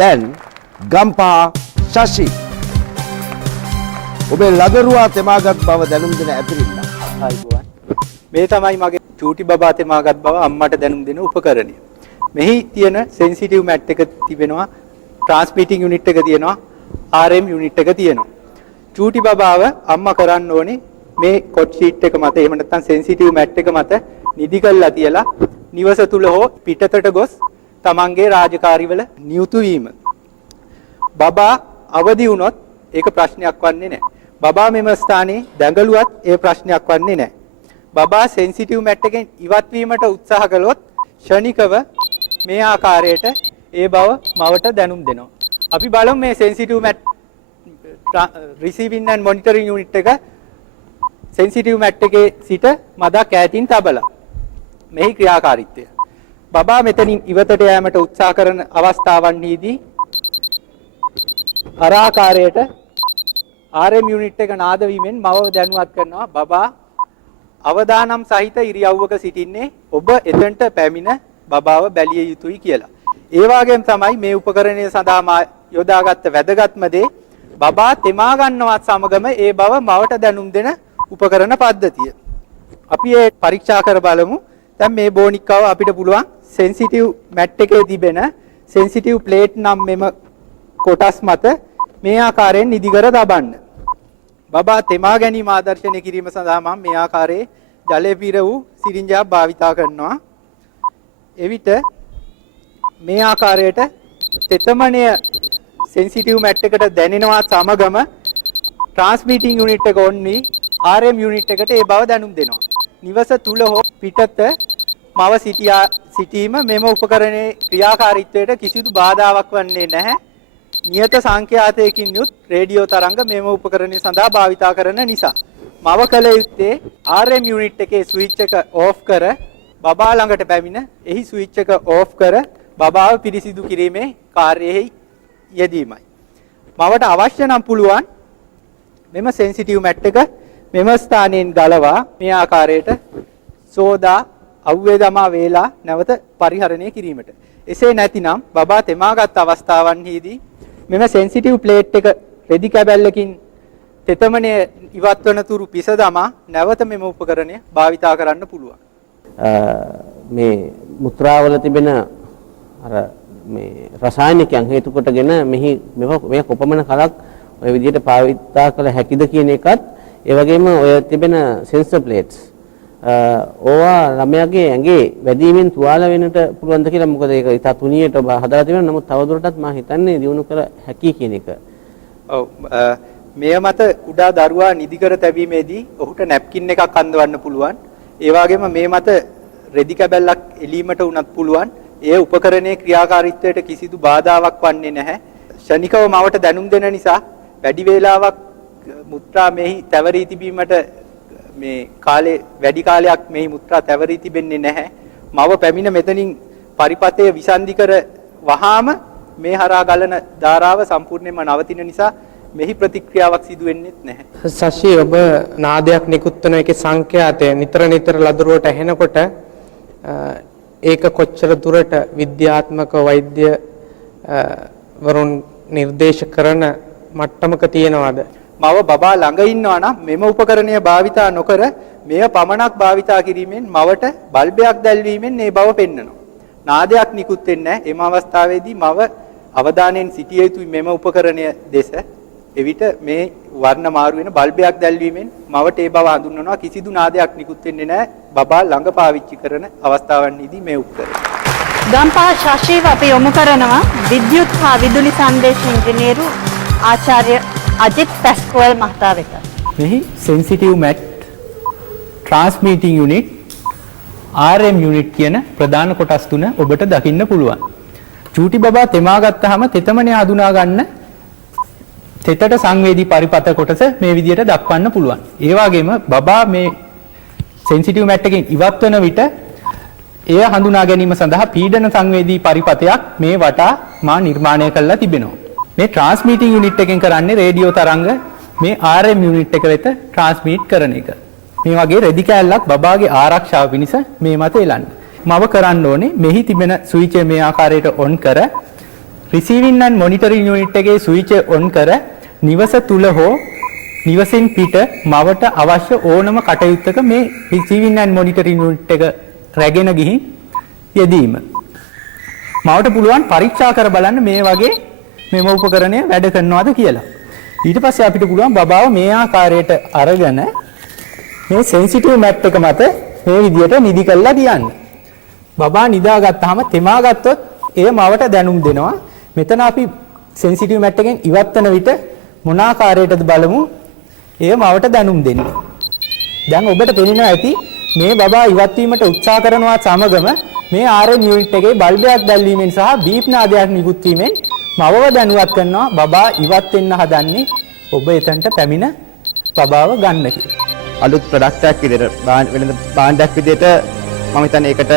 දැන් ගම්පා ශෂි ඔබේ ලදරුවා තෙමාගත් බව දැනුම් දෙන ඇතිරිල්ල. ආයිබෝවන්. මේ තමයි මගේ චූටි බබා තෙමාගත් බව අම්මට දැනුම් දෙන උපකරණය. මෙහි තියෙන සෙන්සිටිව් මැට් එක තිබෙනවා, ට්‍රාන්ස්මිටිං යුනිට් එක තියෙනවා, RM යුනිට් එක තියෙනවා. චූටි බබාව අම්මා කරන්න ඕනේ මේ කොට් ෂීට් එක මත එහෙම නැත්නම් සෙන්සිටිව් මැට් එක මත නිදි කරලා තියලා නිවස තුල හෝ පිටතට ගොස් තමන්ගේ රාජකාරිවල නියුතු වීම. බබා අවදි වුණොත් ඒක ප්‍රශ්නයක් වන්නේ නැහැ. බබා මෙම ස්ථානයේ දැඟලුවත් ඒ ප්‍රශ්නයක් වන්නේ නැහැ. බබා සෙන්සිටිව් මැට් එකෙන් ඉවත් වීමට උත්සාහ කළොත් ෂණිකව මේ ආකාරයට ඒ බව මවට දැනුම් දෙනවා. අපි බලමු මේ sensitive mat receiving and monitoring unit එක සෙන්සිටිව් මැට් එකේ සිට මදක් ඈතින් තබලා මෙහි ක්‍රියාකාරීත්වය. බබා මෙතනින් ඉවතට යෑමට උත්සාහ කරන අවස්ථාවන්හිදී අර ආකාරයට RM යුනිට් එක නාද වීමෙන් මව දැනුවත් කරනවා බබා අවදානම් සහිත ඉරියව්වක සිටින්නේ ඔබ එතනට පැමිණ බබාව බැලිය යුතුයි කියලා. ඒ වගේම තමයි මේ උපකරණය සඳහා යොදාගත්ත වැදගත්ම දේ බබා තෙමා ගන්නවත් සමගම ඒ බව මවට දැනුම් දෙන උපකරණ පද්ධතිය. අපි ඒ පරීක්ෂා කර බලමු. දැන් මේ බෝනික්කාව අපිට පුළුවන් සෙන්සිටිව් මැට් එකේ තිබෙන සෙන්සිටිව් ප්ලේට් නම් මෙම කොටස් මත මේ ආකාරයෙන් නිදි කර තබන්න. බබා තෙමා ගැනීම ආදර්ශනය කිරීම සඳහා මම මේ ආකාරයේ ජලය පිර වූ සිරින්ජයක් භාවිතා කරනවා. එවිට මේ ආකාරයට තෙතමනය සෙන්සිටිව් මැට් එකට දැනෙනවා සමගම ට්‍රාන්ස්මිටිං යුනිට් එක ඔන් වී RM යුනිට් එකට ඒ බව දැනුම් දෙනවා. නිවස තුල හෝ පිටත මව සිටීම මෙම උපකරණයේ ක්‍රියාකාරීත්වයට කිසිදු බාධාවක් වන්නේ නැහැ. නියත සංඛ්‍යාතයකින් යුත් රේඩියෝ තරංග මෙම උපකරණය සඳහා භාවිතා කරන නිසා. මව කළ යුත්තේ RM යුනිට් එකේ ස්විච් එක ඕෆ් කර බබා ළඟට පැමිණ එහි ස්විච් එක ඕෆ් කර බබාව පිරිසිදු කිරීමේ කාර්යයෙහි යෙදීමයි. මවට අවශ්‍ය නම් පුළුවන් මෙම සෙන්සිටිව් මැට් එක මෙම ස්ථානයෙන් ගලවා මේ ආකාරයට සෝදා අවුවේ දමා වේලා නැවත පරිහරණය කිරීමට. එසේ නැතිනම් බබා තෙමාගත් අවස්ථාවන්හිදී මෙම සෙන්සිටිව් ප්ලේට් එක රෙදි කැබැල්ලකින් තෙතමනය ඉවත් වන තුරු පිස දමා නැවත මෙම උපකරණය භාවිතා කරන්න පුළුවන්. මේ මුත්‍රාවල තිබෙන අර මේ රසායනිකයන් හේතු කොටගෙන මේ කොපමණ කලක් ඔය විදිහට භාවිතා කළ හැකිද කියන එකත් ඒ වගේම ඔය තිබෙන සෙන්සර් ප්ලේට්ස් ඕවා ළමයාගේ ඇඟේ වැඩිමින් තුවාල වෙන්නට පුළුවන්ද කියලා. මොකද ඒක ඉතා තුනියට ඔබ හදලා තිබෙනවා. නමුත් තවදුරටත් මම හිතන්නේ දිනු කර හැකි කියන එක. ඔව් මෙය මත කුඩා දරුවා නිදි කර තැබීමේදී ඔහුට නැප්කින් එකක් අඳවන්න පුළුවන්. ඒ වගේම මේ මත රෙදි කැබැල්ලක් එලීමට උනත් පුළුවන්. ඒ උපකරණයේ ක්‍රියාකාරීත්වයට කිසිදු බාධාවක් වන්නේ නැහැ. ශනිකව මවට දැනුම් දෙන නිසා වැඩි වේලාවක් මුත්‍රා මෙහි තැවරී තිබීමට මේ කාලේ වැඩි කාලයක් මෙහි මුත්‍රා තැවරී තිබෙන්නේ නැහැ. මව පැමිණ මෙතනින් පරිපතය විසන්ධි කර වහාම මේ හරහා ගලන ධාරාව සම්පූර්ණයෙන්ම නවතින නිසා මෙහි ප්‍රතික්‍රියාවක් සිදු වෙන්නේ නැහැ. සෂි ඔබ නාදයක් නිකුත් වන එකේ සංඛ්‍යාතය නිතර ලදරුවට ඇහෙනකොට ඒක කොච්චර දුරට විද්‍යාත්මක වෛද්‍ය වරුන් නිර්දේශ කරන මට්ටමක තියෙනවද? මව බබා ළඟ ඉන්නවා නම් මෙම උපකරණය භාවිතා නොකර මෙය පමණක් භාවිතා කිරීමෙන් මවට බල්බයක් දැල්වීමෙන් මේ බව පෙන්වනවා. නාදයක් නිකුත් වෙන්නේ නැහැ. එම අවස්ථාවේදී මව අවධානයෙන් සිටිය යුතුයි මෙම උපකරණය දෙස. එවිට මේ වර්ණ මාරු වෙන බල්බයක් දැල්වීමෙන් මවට ඒ බව හඳුන්වනවා. කිසිදු නාදයක් නිකුත් වෙන්නේ නැහැ බබා ළඟ පාවිච්චි කරන අවස්ථාවන්හිදී මේ උපකරණය. ගම්පා ශාස්ත්‍රීව අපි යොමු කරනවා විද්‍යුත් හා විදුලි සංදේශ ඉංජිනේරු ආචාර්ය අජිත් පැස්කෝල් මහතා වෙත. මෙහි sensitive mat, transmitting unit, RM unit කියන ප්‍රධාන කොටස් තුන ඔබට දකින්න පුළුවන්. චූටි බබා තෙමා ගත්තාම තෙතමනය හඳුනා ගන්න තෙතට සංවේදී පරිපත කොටස මේ විදිහට දක්වන්න පුළුවන්. ඒ වගේම බබා මේ සෙන්සිටිව් මැට් එකෙන් ඉවත් වන විට එය හඳුනා ගැනීම සඳහා පීඩන සංවේදී පරිපතයක් මේ වටා මා නිර්මාණය කරලා තිබෙනවා. මේ ට්‍රාන්ස්මිටිං යුනිට් එකෙන් කරන්නේ රේඩියෝ තරංග මේ RM යුනිට් එක වෙත ට්‍රාන්ස්මිට් කරන එක. මේ වගේ රෙදි කෑල්ලක් බබාගේ ආරක්ෂාව පිණිස මේ මත එලන්න. මව කරන්න ඕනේ මෙහි තිබෙන ස්විච් එක මේ ආකාරයට ඔන් කර receiving and monitoring unit එකේ switch on කර නිවස තුල හෝ නිවසින් පිට මවට අවශ්‍ය ඕනම කටයුත්තක මේ receiving and monitoring unit එක රැගෙන ගිහින් යෙදීම. මවට පුළුවන් පරීක්ෂා කර බලන්න මේ වගේ මෙම උපකරණය වැඩ කරනවද කියලා. ඊට පස්සේ අපිට පුළුවන් බබාව මේ ආකාරයට අරගෙන මේ sensitive map එක මත මේ විදියට නිදි කරලා තියන්න. බබා නිදාගත්තාම තෙමා ගත්තොත් එය මවට දැනුම් දෙනවා. මෙතන අපි sensitive map එකෙන් ඉවත් වෙන විට මොන ආකාරයටද බලමු එය මවට දැනුම් දෙන්නේ. දැන් ඔබට පේනවා ඇති මේ බබා ඉවත් වීමට උත්සාහ කරනවා සමගම මේ RM යුනිට් එකේ බල්බයක් දැල්වීමෙන් සහ බීප් නාදයක් නිකුත් වීමෙන් මවව දැනුවත් කරනවා බබා ඉවත් වෙන්න හදන්නේ ඔබ එතනට පැමිණ බබාව ගන්න කියලා. අලුත් ප්‍රොඩක්ට් එකක් විදිහට වෙළඳ භාණ්ඩයක් විදිහට මම හිතන්නේ ඒකට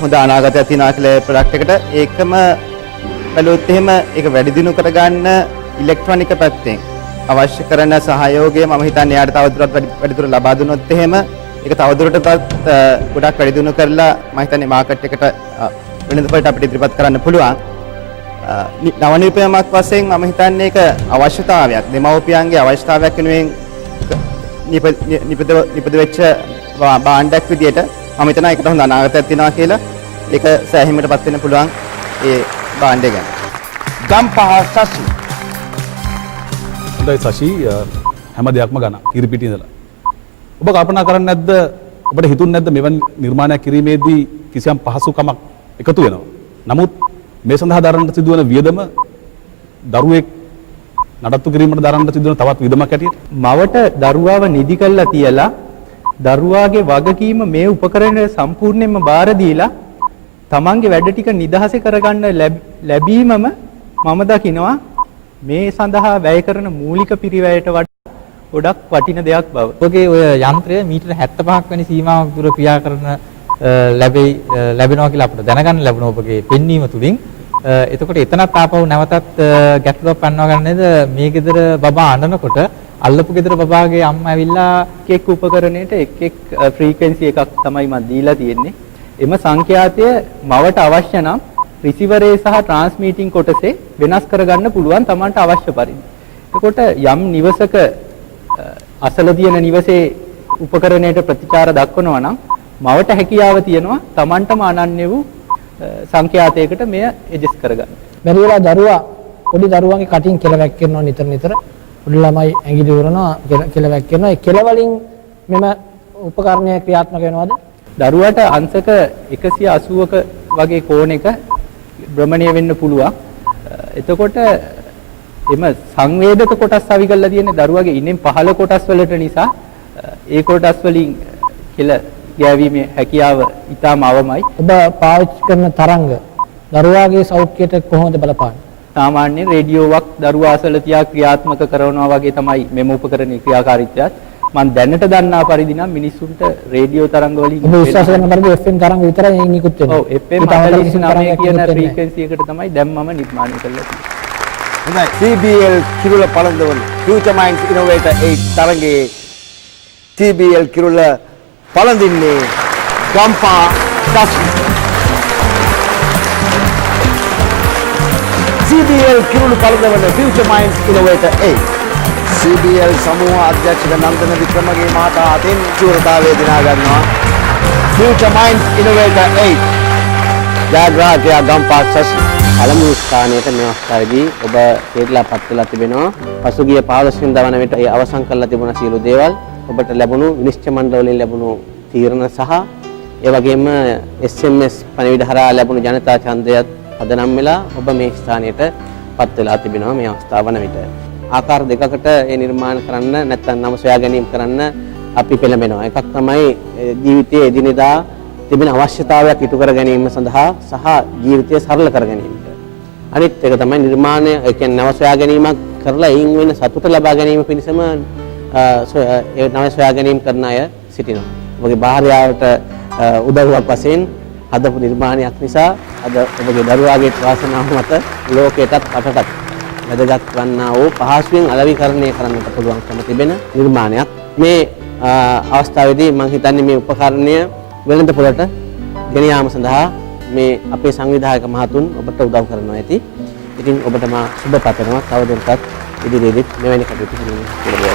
හොඳ අනාගතයක් තියෙනවා කියලා ප්‍රොඩක්ට් එකට ඒකම බැලුවොත් එහෙම ඒක වැඩි දියුණු කරගන්න ඉලෙක්ට්‍රොනික පැත්තෙන් අවශ්‍ය කරන සහයෝගය මම හිතන්නේ එයාට තවදුරටත් වැඩිදුර ලබා දුන්නොත් එහෙම ඒක තවදුරටත් ගොඩක් වැඩි දියුණු කරලා මම හිතන්නේ මාකට් එකට වෙළඳපොළට අපිට ඉදිරිපත් කරන්න පුළුවන්. නව නිර්පයමක් වශයෙන් මම හිතන්නේ ඒක අවශ්‍යතාවයක් දෙමව්පියන්ගේ අවශ්‍යතාවයක් වෙනුවෙන් නිපද වෙච්ච භාණ්ඩයක් විදියට මම හිතනවා ඒකට හොඳ අනාගතයක් තියෙනවා කියලා ඒක සෑහීමටපත් වෙන්න පුළුවන් ඒ භාණ්ඩය ගැන. ගම්පහ සසි හොඳයි සශි හැම දෙයක්ම ගන්න කිරිපිටි ඉඳලා. ඔබ කල්පනා කරන්නේ නැද්ද ඔබට හිතුන්නේ නැද්ද මෙවන් නිර්මාණයක් කිරීමේදී කිසියම් පහසුකමක් එකතු වෙනවා. නමුත් මේ සඳහා දරන්නට සිදුවන වියදම දරුවෙක් නඩත්තු කිරීමට දරන්නට සිදුවන තවත් වියදමක් ඇටියට මවට දරුවාව නිදි කළා තියලා දරුවාගේ වගකීම මේ උපකරණය සම්පූර්ණයෙන්ම බාර දීලා තමන්ගේ වැඩ ටික නිදහසේ කරගන්න ලැබීමම මම දකිනවා මේ සඳහා වැය කරන මූලික පිරිවැයට වඩා ගොඩක් වටින දෙයක් බව. ඔබගේ ඔය යන්ත්‍රය මීටර 75ක් වැනි සීමාවක් දුර ක්‍රියා කරන ලැබෙනවා කියලා අපිට දැනගන්න ලැබුණා ඔබගේ පෙන්වීම තුලින්. එතකොට එතනත් ආපහු නැවතත් ගැටලුවක් පන්නව ගන්න නේද මේ ගෙදර බබා අඬනකොට අල්ලපු ගෙදර බබාගේ අම්මා ඇවිල්ලා එක් උපකරණයට එක් ෆ්‍රීකවෙන්සි එකක් තමයි මම දීලා තියෙන්නේ. එම සංඛ්‍යාතය මවට අවශ්‍ය නම් රිසීවරේ සහ ට්‍රාන්ස්මිටිං කොටසේ වෙනස් කරගන්න පුළුවන් Tamanට අවශ්‍ය පරිදි. එතකොට යම් නිවසක අසල තියෙන නිවසේ උපකරණයට ප්‍රතිචාර දක්වනවා නම් මවට හැකියාව තියෙනවා Tamanටම අනන්‍ය වූ සංඛ්‍යාතයකට මෙය ඇඩ්ජස්ට් කරගන්න. බැරි වෙලා දරුවා පොඩි දරුවන්ගේ කටින් කෙලවැක් කරනවා නිතර. පොඩි ළමයි ඇඟිලි උරනවා කෙලවැක් කරනවා. ඒ කෙල වලින් මෙම උපකරණය ක්‍රියාත්මක වෙනවද? දරුවට අංශක 180ක වගේ කෝණයක භ්‍රමණය වෙන්න පුළුවන්. එතකොට එම සංවේදක කොටස් අවි කරලා තියෙන දරුවගේ ඉන්නෙන් පහළ කොටස් වලට නිසා ඒ කොටස් වලින් කෙල ගෑවීමේ හැකියාව ඉතාම අවමයි. ඔබ පාවිච්චි කරන තරංග දරුවාගේ සෞඛ්‍යයට කොහොමද බලපාන්නේ? සාමාන්‍යයෙන් රේඩියෝවක් දරුවා අසල තියා ක්‍රියාත්මක කරනවා වගේ තමයි මෙම උපකරණයේ ක්‍රියාකාරීත්වයත්. මම දැනට දන්නා පරිදි නම් මිනිස්සුන්ට රේඩියෝ තරංග වලින් ඔබ විශ්වාස කරන පරිදි FM තරංග විතරයි නිකුත් වෙන්නේ. ඔව් FM 49 කියන ෆ්‍රීකවෙන්සි එකට තමයි දැන් මම නිර්මාණය කරලා තියෙන්නේ. හොඳයි TBL කිරුළ පළඳවන Future Minds Innovator 8 තරඟයේ TBL කිරුළ පළඳින්නේ ගම්පා සසි. TBL කිරුළ පළඳවන Future Minds Innovator 8 CBL සමූහ අධ්‍යක්ෂක නන්දන වික්‍රමගේ මහතා අතින් චූරතාවයේ දිනා ගන්නවා Future Minds Innovator 8 ජයග්‍රාහකයා ගම්පා සසි. පළමු ස්ථානයට මේ අවස්ථාවේදී ඔබ තේරලා පත් වෙලා තිබෙනවා. පසුගිය 15 වෙනිදා වන විට ඒ අවසන් කරලා තිබුණ සියලු දේවල් ඔබට ලැබුණු විනිශ්චය මණ්ඩල වලින් ලැබුණු තීරණ සහ ඒ වගේම SMS පණිවිඩ හරහා ලැබුණු ජනතා ඡන්දයත් පදනම් වෙලා ඔබ මේ ස්ථානයට පත් වෙලා තිබෙනවා මේ අවස්ථාව වන විට. ආකාර දෙකකට ඒ නිර්මාණ කරන්න නැත්නම් නම සොයා ගැනීම කරන්න අපි පෙළඹෙනවා. එකක් තමයි ජීවිතයේ එදිනෙදා තිබෙන අවශ්‍යතාවයක් ඉටු කර ගැනීම සඳහා සහ ජීවිතය සරල කර ගැනීමට. අනිත් එක තමයි නිර්මාණය ඒ කියන්නේ නව සොයා ගැනීමක් කරලා එයින් වෙන සතුට ලබා ගැනීම පිණිසම ඒ නව සොයා ගැනීම කරන අය සිටිනවා. ඔබගේ භාර්යාවට උදව්වක් වශයෙන් හදපු නිර්මාණයක් නිසා අද ඔබගේ දරුවාගේ වාසනාව මත ලෝකයටත් රටටත් වැදගත් වන්නා වූ පහසුවෙන් අලෙවිකරණය කරන්නට පුළුවන්කම තිබෙන නිර්මාණයක්. මේ අවස්ථාවේදී මම හිතන්නේ මේ උපකරණය වෙළඳ පොළට ගෙන යාම සඳහා මේ අපේ සංවිධායක මහතුන් ඔබට උදව් කරනවා ඇති. ඉතින් ඔබට මා සුබ පතනවා. තවදුරටත් ඉදිරියේදී මෙවැනි කටයුතු කිරීම කියලා.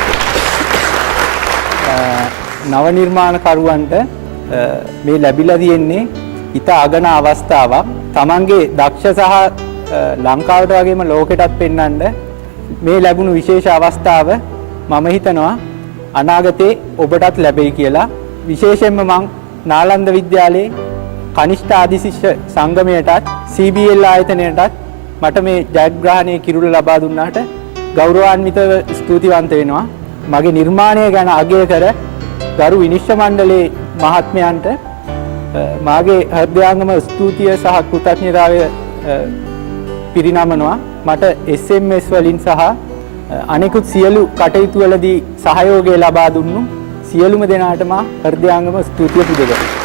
නව නිර්මාණකරුවන්ට මේ ලැබිලා තියෙන්නේ ඉතා අගන අවස්ථාවක්. Tamanගේ දක්ෂ සහ ලංකාවට වගේම ලෝකෙටත් පෙන්වන්න මේ ලැබුණු විශේෂ අවස්ථාව මම හිතනවා අනාගතේ ඔබටත් ලැබෙයි කියලා. විශේෂයෙන්ම මම නාලන්ද විද්‍යාලයේ කනිෂ්ඨ ආදිශිෂ්‍ය සංගමයටත් CBL ආයතනයටත් මට මේ ජයග්‍රහණය කිරුළ ලබා දුන්නාට ගෞරවාන්විතව ස්තුතිවන්ත වෙනවා. මගේ නිර්මාණය ගැන අගය කර ගරු විනිශ්චය මණ්ඩලයේ මහත්මයන්ට මාගේ හෘදයාංගම ස්තුතිය සහ කෘතඥතාවය පිරිනමනවා. මට SMS වලින් සහ අනෙකුත් සියලු කටයුතු වලදී සහයෝගය ලබා දුන්නු සියලුම දෙනාටම හෘදයාංගම ස්තුතිය පුද කරනවා.